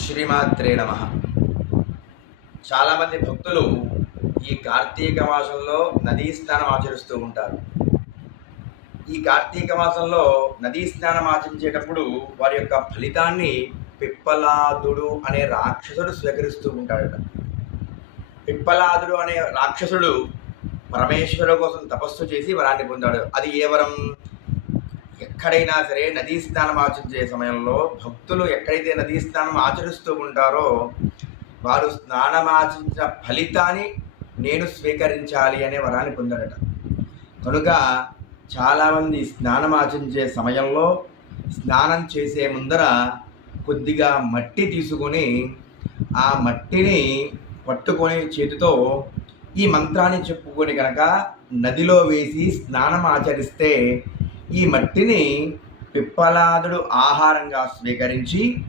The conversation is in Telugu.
శ్రీమాత్రే నమ. చాలామంది భక్తులు ఈ కార్తీక మాసంలో నదీ స్నానం ఆచరిస్తూ ఉంటారు. ఈ కార్తీక మాసంలో నదీ స్నానం ఆచరించేటప్పుడు వారి యొక్క ఫలితాన్ని పిప్పలాదుడు అనే రాక్షసుడు స్వీకరిస్తూ ఉంటాడట. పిప్పలాదుడు అనే రాక్షసుడు పరమేశ్వరుడు కోసం తపస్సు చేసి వరాన్ని పొందాడు. అది ఏ వరం? ఎక్కడైనా సరే నదీ స్నానం ఆచరించే సమయంలో భక్తులు ఎక్కడైతే నదీ స్నానం ఆచరిస్తూ ఉంటారో వారు స్నానమాచరించిన ఫలితాన్ని నేను స్వీకరించాలి అనే వరాన్ని పొందాడట. కనుక చాలామంది స్నానం ఆచరించే సమయంలో స్నానం చేసే ముందర కొద్దిగా మట్టి తీసుకొని ఆ మట్టిని పట్టుకొని చేతితో ఈ మంత్రాన్ని చెప్పుకొని కనుక నదిలో వేసి స్నానం ఆచరిస్తే ఈ మట్టిని పిప్పలాదుడు ఆహారంగా స్వీకరించి